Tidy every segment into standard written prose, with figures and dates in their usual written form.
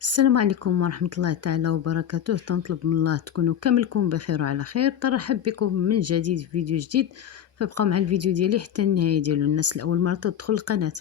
السلام عليكم ورحمة الله تعالى وبركاته. تنطلب من الله تكونوا كاملكم بخير وعلى خير. ترحب بكم من جديد في فيديو جديد، فبقاو مع الفيديو ديالي حتى النهاية ديالو. الناس الاول مرة تدخل القناة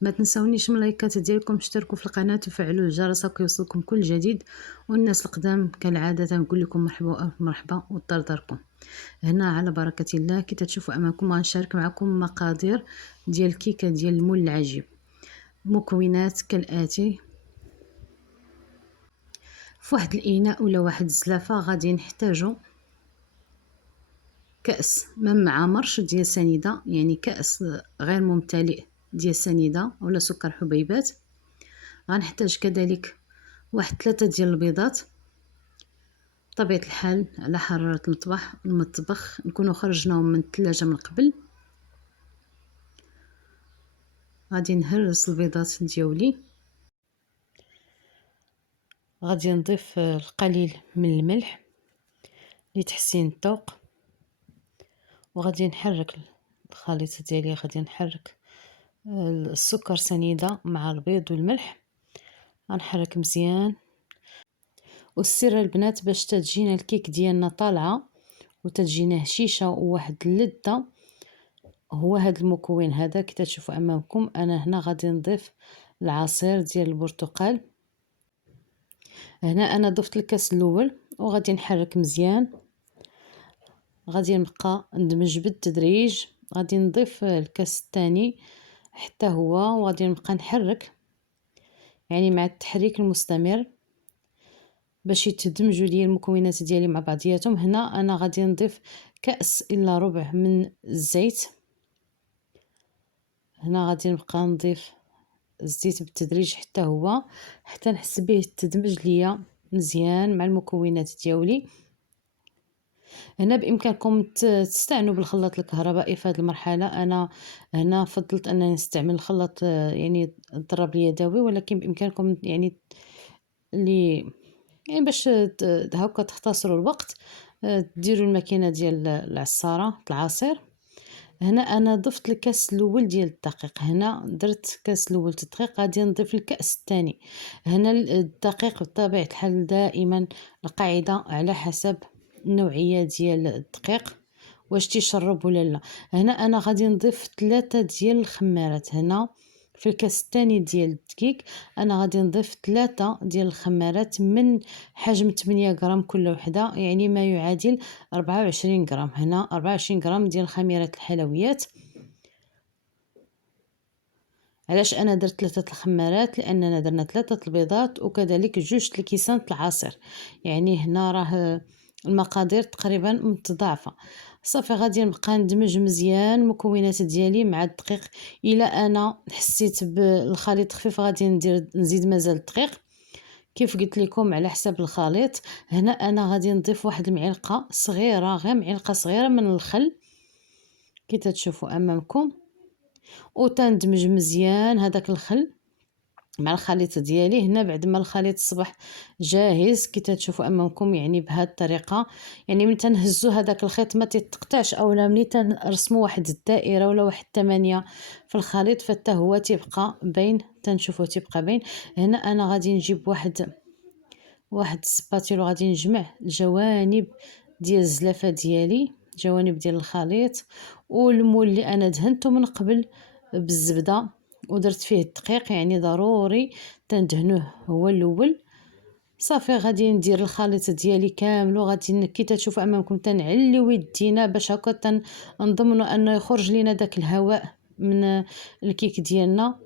ما تنساونيش من اللايكات ديالكم، اشتركوا في القناة وفعلوا الجرس هكا يوصلكم كل جديد. والناس القدام كالعادة تنقول لكم مرحبا والف مرحبا وطردركم. هنا على بركة الله كي تشوفوا امامكم غنشارك معكم مقادير ديال الكيكة ديال المول العجيب. مكونات كالآتي: في واحد الاناء ولا واحد الزلافه غادي نحتاجو كاس ما معمرش ديال سنيده، يعني كاس غير ممتلئ ديال سنيده ولا سكر حبيبات. غنحتاج كذلك واحد 3 ديال البيضات، بطبيعه الحال على حراره المطبخ نكونوا خرجناهم من الثلاجه من قبل. غادي نهرس البيضات ديالي، غادي نضيف القليل من الملح لتحسين الذوق، وغادي نحرك الخليط ديالي. غادي نحرك السكر سنيده مع البيض والملح، غنحرك مزيان. والسر البنات باش تجينا الكيك ديالنا طالعه وتجينا هشيشه وواحد اللذه هو هذا المكون هذا. كي تشوفوا امامكم انا هنا غادي نضيف العصير ديال البرتقال. هنا انا ضفت الكاس الاول وغادي نحرك مزيان. غادي نبقى ندمج بالتدريج، غادي نضيف الكاس الثاني حتى هو، وغادي نبقى نحرك يعني مع التحريك المستمر باش يتدمجوا لي المكونات ديالي مع بعضياتهم. هنا انا غادي نضيف كاس الا ربع من الزيت. هنا غادي نبقى نضيف الزيت بالتدريج حتى هو، حتى نحس به تدمج ليا مزيان مع المكونات ديالي. هنا بامكانكم تستعنوا بالخلاط الكهربائي في هذه المرحله. انا هنا فضلت انني نستعمل الخلاط يعني الضرب اليدوي، ولكن بامكانكم يعني يعني باش هكا تختصروا الوقت ديروا الماكينه ديال العصاره العصير. هنا انا ضفت الكاس الاول ديال الدقيق، هنا درت كاس الاول الدقيق، غادي نضيف الكاس الثاني. هنا الدقيق بطبيعه الحال دائما القاعده على حسب النوعيه ديال الدقيق واش تيشرب ولا لا. هنا انا غادي نضيف 3 ديال الخمارات. هنا في الكاس الثاني ديال الدقيق انا غادي نضيف 3 ديال الخمارات من حجم 8 غرام كل وحده، يعني ما يعادل 24 غرام. هنا 24 غرام ديال خميره الحلويات. علاش انا درت 3 الخمارات؟ لاننا درنا 3 البيضات وكذلك 2 الكيسان العصير، يعني هنا راه المقادير تقريبا متضاعفه. صافي غادي نبقى ندمج مزيان المكونات ديالي مع الدقيق. الا انا حسيت بالخليط خفيف غادي نزيد مازال الدقيق كيف قلت لكم على حسب الخليط. هنا انا غادي نضيف واحد المعلقه صغيره، غير معلقه صغيره من الخل كي تشوفوا امامكم، وتندمج مزيان هذاك الخل مع الخليط ديالي. هنا بعد ما الخليط صبح جاهز كي تشوفوا امامكم، يعني بهذه الطريقه، يعني من تنهزوا هذاك الخيط ما تتقطعش، اولا ملي تنرسموا واحد الدائره ولا واحد 8 في الخليط فتا هو تيبقى باين، تنشوفوا تيبقى باين. هنا انا غادي نجيب واحد السباتيلو، غادي نجمع الجوانب ديال الزلافه ديالي، جوانب ديال الخليط، والمول اللي انا دهنته من قبل بالزبده ودرت فيه الدقيق، يعني ضروري تندهنوه هو الاول. صافي غادي ندير الخليط ديالي كامل، وغادي كي تشوفوا امامكم تنعليو يدينا باش هكا نضمنوا انه يخرج لينا داك الهواء من الكيك ديالنا.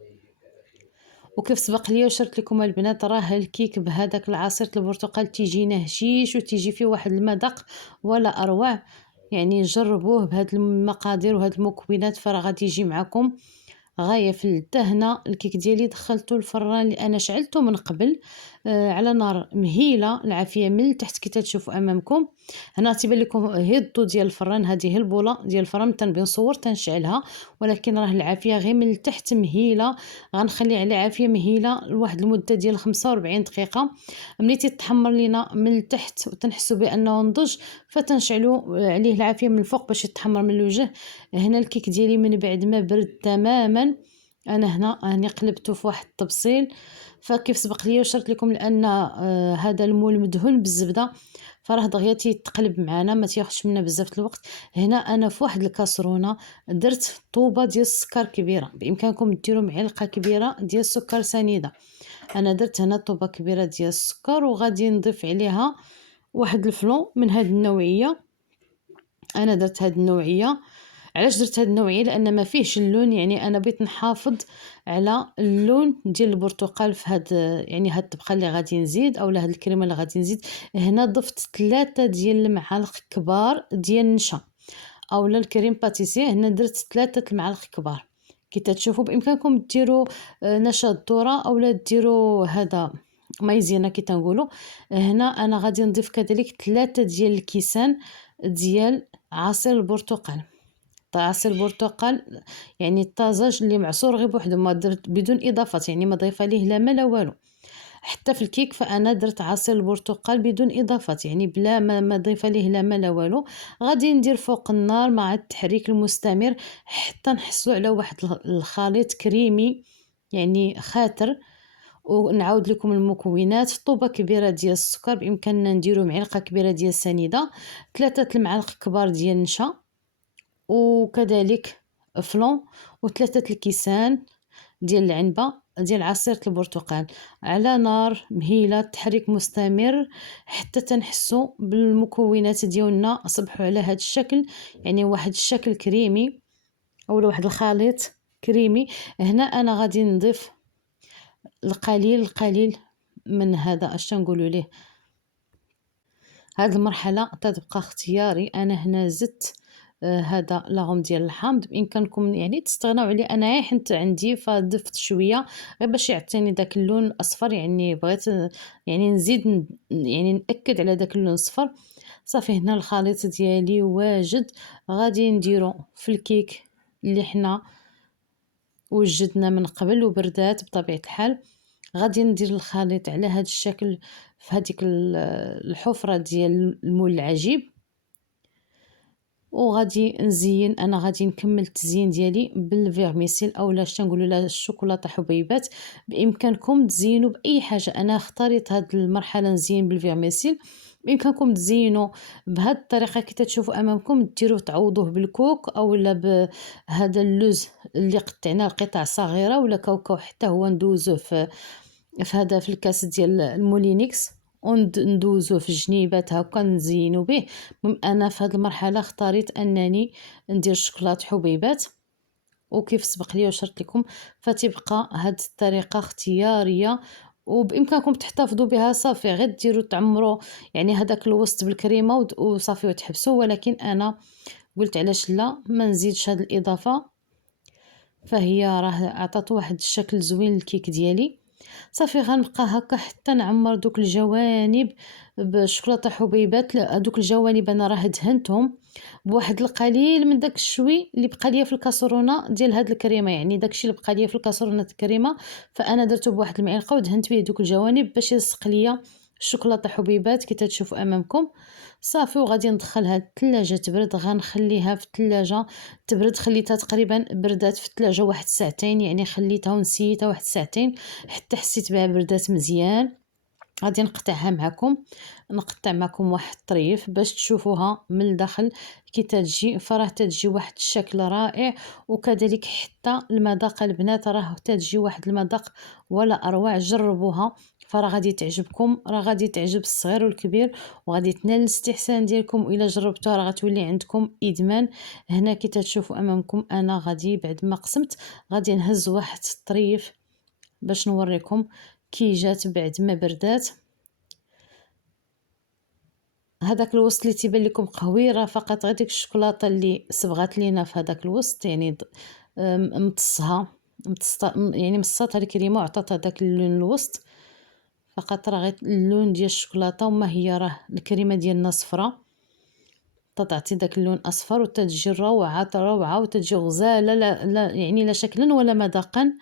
وكيف سبق لي وشرت لكم البنات راه الكيك بهذاك العصير البرتقال تيجينا هشيش وتيجي فيه واحد المذاق ولا اروع. يعني جربوه بهاد المقادير وهاد المكونات فراه غادي يجي معكم غايه في اللذة. هنا الكيك ديالي دخلته الفران اللي انا شعلته من قبل على نار مهيله العافيه من التحت كي تشوفوا امامكم. هنا تيبان لكم هي الضو ديال الفران، هذه هي البوله ديال الفران تنصور تنشعلها، ولكن راه العافيه غير من التحت مهيله. غنخلي على عافيه مهيله لواحد المده ديال 45 دقيقه. ملي تتحمر لينا من التحت وتنحسوا بانه نضج فتنشعلوا عليه العافيه من الفوق باش يتحمر من الوجه. هنا الكيك ديالي من بعد ما برد تماما أنا هنا راني قلبته في واحد الطبسيل، فكيف سبق ليا وشرت لكم لأن هذا المول مدهون بالزبدة، فراه دغيا تيتقلب معانا ما تياخدش منا بزاف الوقت. هنا أنا في واحد الكاسرونة درت طوبة ديال السكر كبيرة، بإمكانكم ديروا معلقة كبيرة ديال السكر سنيدة. أنا درت هنا طوبة كبيرة ديال السكر وغادي نضيف عليها واحد الفلون من هاد النوعية. أنا درت هاد النوعية. علاش درت هاد النوعية؟ لأن ما فيهش اللون، يعني أنا بغيت نحافظ على اللون ديال البرتقال في هاد، يعني هاد الطبقة اللي غادي نزيد أولا هاد الكريمة اللي غادي نزيد. هنا ضفت 3 ديال المعالق كبار ديال النشا أولا الكريم باتيسي. هنا درت 3 المعالق كبار. كي تتشوفوا بإمكانكم ديروا نشا الذرة أولا ديروا هذا مايزينا كي تنقولوا. هنا أنا غادي نضيف كذلك 3 ديال الكيسان ديال عصير البرتقال. عصير البرتقال يعني الطازج اللي معصور غير بوحدو، ما درت بدون اضافات، يعني ما ضيفه ليه لا ما لا والو. حتى في الكيك فانا درت عصير البرتقال بدون اضافات، يعني بلا ما ضيفه ليه لا ما لا والو. غادي ندير فوق النار مع التحريك المستمر حتى نحصلوا على واحد الخليط كريمي يعني خاطر. ونعاود لكم المكونات: طوبة كبيرة ديال السكر، بإمكاننا نديرو معلقة كبيرة ديال السنيدة، 3 المعالق كبار ديال النشا، وكذلك فلون، و3 الكيسان ديال العنبة ديال عصيرة البرتقال، على نار مهيلة تحريك مستمر حتى تنحسوا بالمكونات ديالنا أصبحوا على هذا الشكل، يعني واحد الشكل كريمي أو واحد الخليط كريمي. هنا أنا غادي نضيف القليل من هذا اش نقولوا ليه. هذه المرحله تتبقى اختياري. انا هنا زدت هذا لاغوم ديال الحامض، بامكانكم يعني تستغناو عليه. انا حنت عندي فضفت شويه غير باش يعطيني داك اللون الاصفر، يعني بغيت يعني نزيد يعني ناكد على داك اللون الصفر. صافي هنا الخليط ديالي واجد. غادي نديرو في الكيك اللي حنا وجدنا من قبل وبردات بطبيعه الحال. غادي ندير الخليط على هذا الشكل في هذيك الحفرة ديال المول العجيب، وغادي نزين. انا غادي نكمل التزيين ديالي بالفيرميسيل اولا نقولوا لها الشوكولاته حبيبات. بامكانكم تزينوا باي حاجه، انا اختاريت هذه المرحله نزين بالفيرميسيل. بامكانكم تزينوا بهذه الطريقه كي تشوفوا امامكم، ديروه تعوضوه بالكوك اولا بهذا اللوز اللي قطعناه قطع صغيره، ولا كاوكاو حتى هو ندوزوه في هذا في الكاس ديال المولينيكس وندوزوه في الجنيبات هكا نزينو به. انا في هذه المرحله اختاريت انني ندير شوكولات حبيبات، وكيف سبق لي وشرت لكم فتبقى هذه الطريقه اختياريه وبامكانكم تحتفظوا بها. صافي غير ديروا تعمروا يعني هذاك الوسط بالكريمه وصافي وتحبسوا. ولكن انا قلت علاش لا ما نزيدش هذه الاضافه، فهي راه عطات واحد الشكل زوين للكيك ديالي. صافي غنبقى هكا حتى نعمر دوك الجوانب بالشوكولاته حبيبات. دوك الجوانب انا راه دهنتهم بواحد القليل من داك الشوي اللي بقى ليا في الكاسرونه ديال هاد الكريمه، يعني داكشي اللي بقى ليا في الكاسرونه الكريمه فانا درته بواحد المعلقه ودهنت به دوك الجوانب باش يلصق ليا الشوكولاته حبيبات كي تشوفوا امامكم. صافي وغادي ندخلها للثلاجه تبرد. غنخليها في الثلاجه تبرد، خليتها تقريبا بردات في الثلاجه واحد ساعتين، يعني خليتها ونسيتها واحد ساعتين حتى حسيت بها بردات مزيان. غادي نقطعها معكم، نقطع معكم واحد الطريف باش تشوفوها من الداخل كي تجي، فراه تجي واحد الشكل رائع. وكذلك حتى المذاق البنات راه تجي واحد المذاق ولا اروع. جربوها فراه غادي تعجبكم، راه غادي تعجب الصغير والكبير وغادي تنال الاستحسان ديالكم. الا جربتوها راه غتولي عندكم ادمان. هنا كي تشوفوا امامكم انا غادي بعد ما قسمت غادي نهز واحد الطريف باش نوريكم كي جات بعد ما بردات. هذاك الوسط اللي تيبان لكم قهوي راه فقط غير ديك الشوكولاته اللي صبغات لينا في هذاك الوسط، يعني متصها يعني مصات الكريمه وعطات هذاك اللون الوسط. فقط راه غير اللون ديال الشوكولاته، وما هي راه الكريمه ديالنا صفراء تعطي داك اللون اصفر وتتجي روعه روعه وتتجي غزاله. لا يعني لا شكلا ولا مذاقا.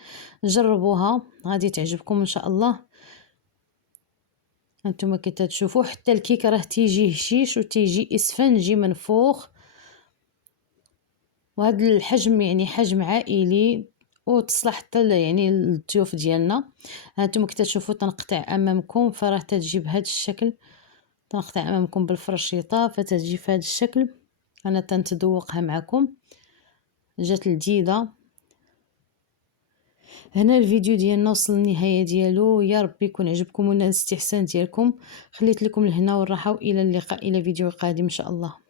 جربوها غادي تعجبكم ان شاء الله. هانتوما كي تشوفوا حتى الكيك راه تيجي هشيش وتيجي اسفنجي منفوخ، وهذا الحجم يعني حجم عائلي وتصلح حتى يعني للضيوف ديالنا. هانتوما كي تشوفوا تنقطع امامكم، فراه تتجي بهذا الشكل. تنقطع امامكم بالفرشيطه فتتجي في هذا الشكل. انا تنتذوقها معكم، جات لذيذه. هنا الفيديو ديالنا وصل للنهايه ديالو، يا ربي يكون عجبكم ونال الاستحسان ديالكم. خليت لكم الهنا والراحه، والى اللقاء الى فيديو قادم ان شاء الله.